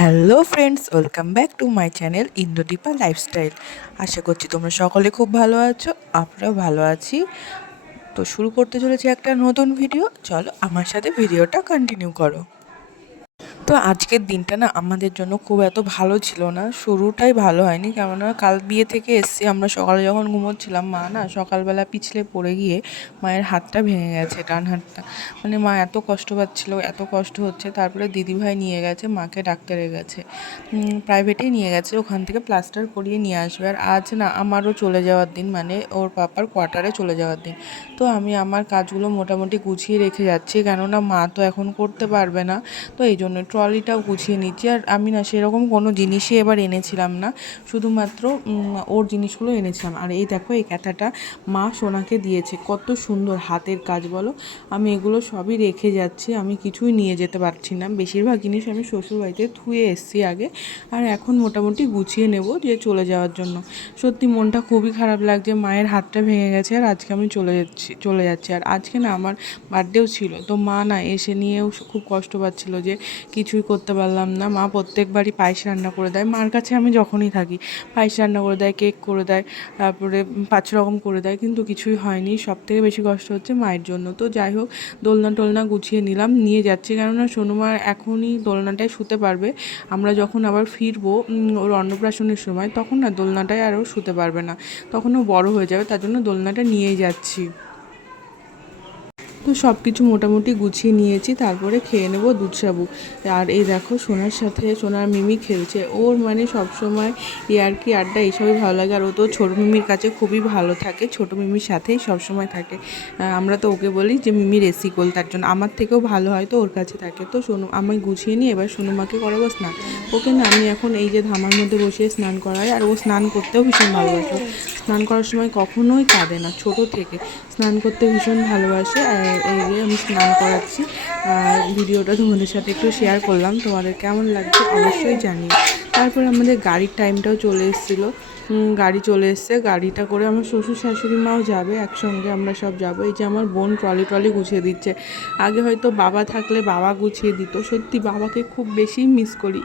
Hello friends welcome back to my channel Indradipa lifestyle আশা করছি তোমরা সকলে খুব ভালো আছো, আমরাও ভালো আছি। তো শুরু করতে চলেছি একটা নতুন ভিডিও চলো আমার সাথে ভিডিওটা কন্টিনিউ করো। তো আজকের দিনটা না আমাদের জন্য খুব এত ভালো ছিল না। শুরুটাই ভালো হয়নি কেননা কাল বিয়ে থেকে এসছি, আমরা সকালে যখন ঘুমোচ্ছিলাম, মা না সকালবেলা পিছলে পড়ে গিয়ে মায়ের হাতটা ভেঙে গেছে, ডান হাতটা। মানে মা এত কষ্ট পাচ্ছিল, এত কষ্ট হচ্ছে, তারপরে দিদিভাই নিয়ে গেছে, মাকে ডাক্তারে গেছে। প্রাইভেটেই নিয়ে গেছে, ওখান থেকে প্লাস্টার করিয়ে নিয়ে আসবে। আর আজ না আমারও চলে যাওয়ার দিন মানে ওর পাপার কোয়ার্টারে চলে যাওয়ার দিন। তো আমি আমার কাজগুলো মোটামুটি গুছিয়ে রেখে যাচ্ছি, কেননা মা তো এখন করতে পারবে না। তো এই জন্য ট্রলিটাও গুছিয়ে নিচ্ছি। আর আমি না সেরকম কোনো জিনিসই এবার এনেছিলাম না। শুধুমাত্র ওর জিনিসগুলো এনেছিলাম। আর এই দেখো, এই ক্যাথাটা মা সোনাকে দিয়েছে। কত সুন্দর হাতের কাজ, বলো। আমি এগুলো সবই রেখে যাচ্ছি। আমি কিছুই নিয়ে যেতে পারছি না। বেশিরভাগ জিনিস আমি শ্বশুরবাড়িতে থুয়ে এসছি আগে। আর এখন মোটামুটি গুছিয়ে নেব যে চলে যাওয়ার জন্য। সত্যি মনটা খুবই খারাপ লাগছে। মায়ের হাতটা ভেঙে গেছে আর আজকে আমি চলে যাচ্ছি চলে যাচ্ছি। আর আজকে না আমার বার্থডেও ছিল। তো মা না এসে নিয়েও খুব কষ্ট পাচ্ছিল যে কিছুই করতে পারলাম না। মা প্রত্যেকবারই পায়েস রান্না করে দেয়। মার কাছে আমি যখনই থাকি, পায়েস রান্না করে দেয়, কেক করে দেয়, তারপরে পাঁচ রকম করে দেয়, কিন্তু কিছুই হয়নি। সব থেকে বেশি কষ্ট হচ্ছে মায়ের জন্য। তো যাই হোক, দোলনা টোলনা গুছিয়ে নিলাম, নিয়ে যাচ্ছি। কেননা সোনুমার এখনই দোলনাটায় শুতে পারবে। আমরা যখন আবার ফিরবো ওর অন্নপ্রাশনের সময়, তখন না দোলনাটায় আরও শুতে পারবে না। তখন ও বড় হয়ে যাবে, তার জন্য দোলনাটা নিয়েই যাচ্ছি। তো সব কিছু মোটামুটি গুছিয়ে নিয়েছি, তারপরে খেয়ে নেব দুধ সাবু আর এই দেখো সোনার সাথে সোনার মিমি খেলছে। ওর মানে সব সবসময় ইয়ার্কি আড্ডা এইসবই ভালো লাগে, আর ও তো ছোটো মিমির কাছে খুবই ভালো থাকে, ছোটো মিমির সাথেই সবসময় থাকে। আমরা তো ওকে বলি যে মিমি রেসিকোল, তার জন্য আমার থেকেও ভালো হয় তো ওর কাছে থাকে। তো সোনু, আমি গুছিয়ে নিই, এবার সোনুমাকে করাবো স্নান। ওকে না, আমি এখন এই যে ধামার মধ্যে বসিয়ে স্নান করাই, আর ও স্নান করতেও ভীষণ ভালোবাসে। স্নান করার সময় কখনোই কাঁদে না, ছোট থেকে। স্নান করতে ভীষণ ভালোবাসে, আর এই আমি স্নান করাচ্ছি। ভিডিওটা তোমাদের সাথে একটু শেয়ার করলাম। তোমাদের কেমন লাগছে অবশ্যই জানিও। তারপরে আমাদের গাড়ির টাইমটাও চলে এসেছিল। গাড়ি চলে এসছে। গাড়িটা করে আমার শ্বশুর শাশুড়ি মাও যাবে। একসঙ্গে আমরা সব যাব। এই যে আমার বোন ট্রলি ট্রলি গুছিয়ে দিচ্ছে। আগে হয়তো বাবা থাকলে বাবা গুছিয়ে দিত। সত্যি বাবাকে খুব বেশি মিস করি।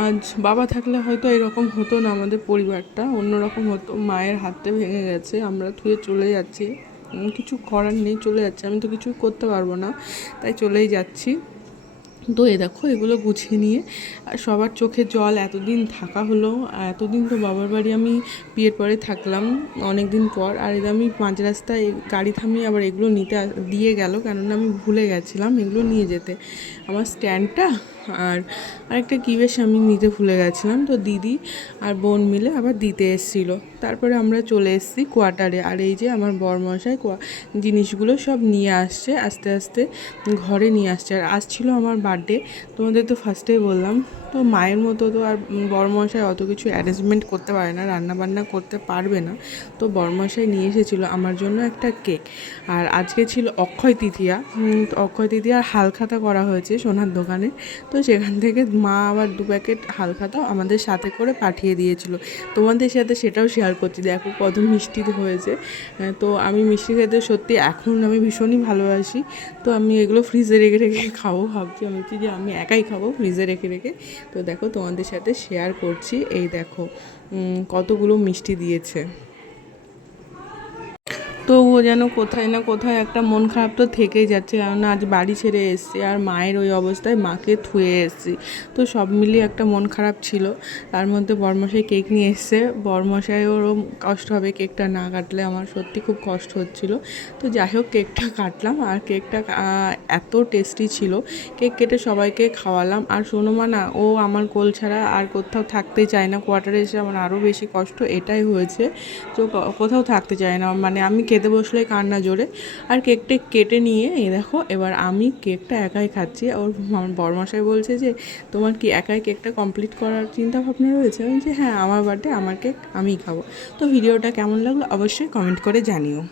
আজ বাবা থাকলে হয়তো এরকম হতো না আমাদের পরিবারটা। অন্যরকম হতো। মায়ের হাতে ভেঙে গেছে। আমরা থুয়ে চলে যাচ্ছি। কিছু করার নেই চলে যাচ্ছে। আমি তো কিছু করতে পারব না তাই চলেই যাচ্ছি। তো এ দেখো, এগুলো গুছিয়ে নিয়ে, আর সবার চোখে জল এতদিন থাকা হলো এতদিন তো বাবার বাড়ি আমি বিয়ের পরে থাকলাম অনেক দিন পর, আর এটা আমি পাঁচ রাস্তায় গাড়ি থামিয়ে আবার এগুলো নিতে দিয়ে গেল, কেননা আমি ভুলে গেছিলাম এগুলো নিয়ে যেতে। আমার স্ট্যান্ডটা, আর আরেকটা কী বেশ আমি নিতে ভুলে গেছিলাম, তো দিদি আর বোন মিলে আবার দিতে এসেছিল। তারপরে আমরা চলে এসেছি কোয়ার্টারে, আর এই যে আমার বরমশাই জিনিসগুলো সব নিয়ে আসছে, আস্তে আস্তে ঘরে নিয়ে আসছে, আর আসছিল আমার বার্থডে তোমাদের তো ফার্স্টেই বললাম। তো মায়ের মতো তো আর বড়মশাই অত কিছু অ্যারেঞ্জমেন্ট করতে পারে না রান্না বান্না করতে পারবে না। তো বড়মশাই নিয়ে এসেছিল আমার জন্য একটা কেক আর আজকে ছিল অক্ষয় তৃতীয়া অক্ষয় তৃতীয়ার হালখাতা করা হয়েছে সোনার দোকানে। তো সেখান থেকে মা আবার দু প্যাকেট হালখাতাও আমাদের সাথে করে পাঠিয়ে দিয়েছিল। তোমাদের সাথে সেটাও শেয়ার করছি। দেখো কত মিষ্টি হয়েছে। তো আমি মিষ্টি খেতে সত্যি এখন আমি ভীষণই ভালোবাসি। তো আমি এগুলো ফ্রিজে রেখে রেখে খাব ভাবছি। আমি যে আমি একাই খাব ফ্রিজে রেখে রেখে। তো দেখো তোমাদের সাথে শেয়ার করছি। এই দেখো কতগুলো মিষ্টি দিয়েছে। তো ও যেন কোথায় না কোথায় একটা মন খারাপ তো থেকেই যাচ্ছে। কেননা আজ বাড়ি ছেড়ে এসছি আর মায়ের ওই অবস্থায় মাকে থুয়ে এসছি। তো সব মিলিয়ে একটা মন খারাপ ছিল। তার মধ্যে বরমশাই কেক নিয়ে এসছে। বরমশাই ওরও কষ্ট হবে কেকটা না কাটলে। আমার সত্যি খুব কষ্ট হচ্ছিল। তো যাই হোক, কেকটা কাটলাম। আর কেকটা এত টেস্টি ছিল। কেক কেটে সবাইকে খাওয়ালাম। আর সোনোমা না, ও আমার কোল ছাড়া আর কোথাও থাকতে চায় না। কোয়ার্টারে এসে আমার আরও বেশি কষ্ট। এটাই হয়েছে। তো কোথাও থাকতে চায় না। মানে আমি খেতে বসলে কান্না জোরে। আর কেকটা কেটে নিয়ে, এই দেখো, এবার আমি কেকটা একাই খাচ্ছি। ওর আমার বড়মশাই বলছে যে, তোমার কি একাই কেকটা কমপ্লিট করার চিন্তা ভাবনা রয়েছে? আমি যে হ্যাঁ আমার বার্থডে আমার কেক আমিই খাব। তো ভিডিওটা কেমন লাগল অবশ্যই কমেন্ট করে জানিও।